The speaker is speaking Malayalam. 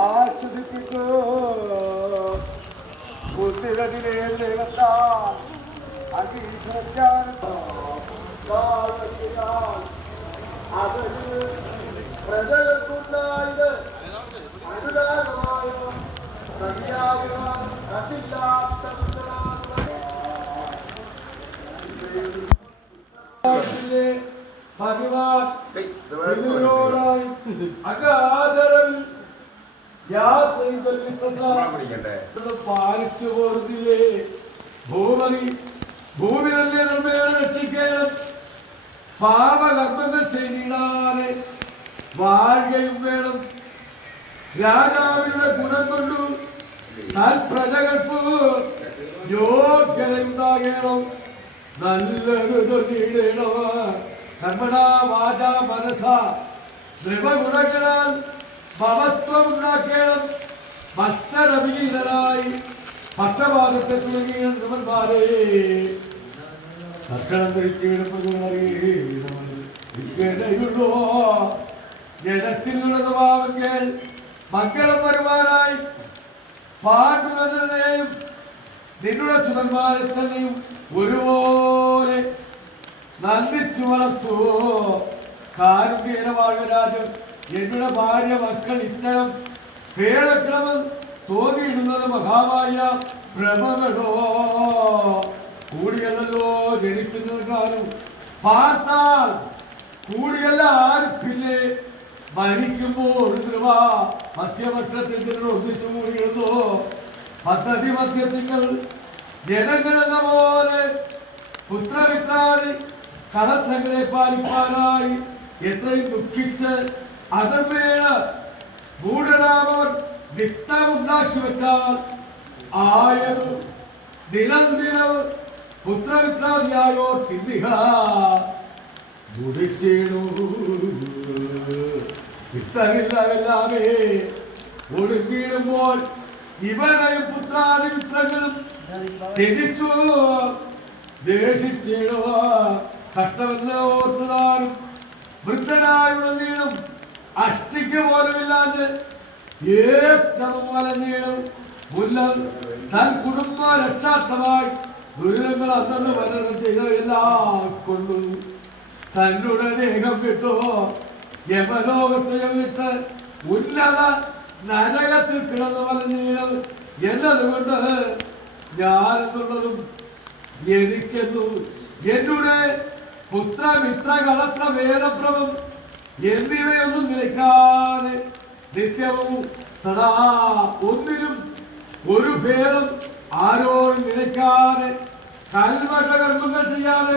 ಆಚು ದಿಕ್ಕಿತು ಗೊತ್ತಿರದಿರೇ ದೇವತ್ತ ಅದು ಈಶ್ವರಜ್ಞಾನ ಅದು ಪ್ರಜಲಕ್ಕುಂಟಾಯಿದ ಅನುದಾನವಾದ ಕವಿಯಾಗುವ ಕವಿತಾಪ್ತ ഭഗവാൻ ഇതിനോടായി അഗാധരവിൽ പാലിച്ചു പോരുന്നില്ലേ? ഭൂമതി ഭൂമി തന്നെ നിർമ്മേണം രക്ഷിക്കണം പാപകർമ്മങ്ങൾ ചെയ്തിടാതെ വാഴുകയും വേണം. രാജാവിന്റെ ഗുണം കൊണ്ടു പ്രജകൾപ്പ് യോഗ്യത ഉണ്ടാകണം നല്ലത് തൊല്ലിടണോ കർമ്മണ വാച മനസ നൃപഗുണങ്ങളാൽ ഭവത്വം ഉണ്ടാക്കണം മത്സരവിഹീനരായി പക്ഷപാതത്തെ തുടങ്ങിയ നൃപന്മാരെ ഭക്ഷണം കഴിച്ചിടുന്നതറിയുള്ളോ ജനത്തിലുള്ള സ്വഭാവങ്ങൾ മംഗളം വരുവാനായി പാട്ടുതന്നെയും നിങ്ങളുടെ സുതന്മാരെ തന്നെയും ഒരുപോലെ നന്ദിച്ചു വളർത്തൂ കാരുണ്യേന വാഴരാജൻ എന്നുടെ ഭാര്യ മക്കൾ ഇത്തരം ഭേദക്രമം തോന്നിയിടുന്നത് മഹാമായ ഭ്രമമെടോ. കൂടിയല്ലോ ജനിക്കുന്നത് കാലം പാർത്താൽ കൂടിയല്ല ആർപ്പില്ലേ മരിക്കുമ്പോൾ ധ്രുവ മധ്യമക്ഷത്തിൽ ഒന്നിച്ചു കൂടിയിരുന്നു പദ്ധതി മധ്യത്തിങ്ങൾ ജനങ്ങളെന്ന പോലെ പുത്രമിത്രാദി കടത്തങ്ങളെ പാലിപ്പാനായി എത്രയും ദുഃഖിച്ച് അതർമേണ മൂഢരാമവർ വിത്തമുണ്ടാക്കി വെച്ചാൽ ആയത് നിലനിലവ് പുത്രമിത്രാദിയായോ തിന്നിഹ മുടിച്ചേണു. വിത്തമില്ലവെല്ലാമേ ഒടുങ്ങിയിടുമ്പോൾ ഇവരെയും പുത്രാദി മിത്രങ്ങളും ദേഷിച്ചിടുക കഷ്ടമെന്ന് ഓർത്തതാനും വൃദ്ധനായുള്ള നീളും അഷ്ടിക്ക് പോലുമില്ലാതെ ഏറ്റവും വലനീളും മുല്ല തൻ കുടുംബ രക്ഷാർത്ഥമായി ദുരിതങ്ങൾ അന്നു വലനം ചെയ്തതെല്ലാം കൊണ്ടു തന്നുടെ ദേഹം വിട്ടോ. യമലോകത്തെ വിട്ട് ഉന്നത നരകത്തിൽ കിടന്നു വലനീളും എന്നതുകൊണ്ട് ഞാനെന്നുള്ളതും എനിക്കെന്നു എന്നുടെ പുത്രമിത്ര കളത്ര വേദപ്രഭം എന്നിവയൊന്നും നിലയ്ക്കാതെ നിത്യവും സദാ ഒന്നിനും ഒരു ഭേദം ആരോടും നിലയ്ക്കാതെ കൽമട്ട കർമ്മങ്ങൾ ചെയ്യാതെ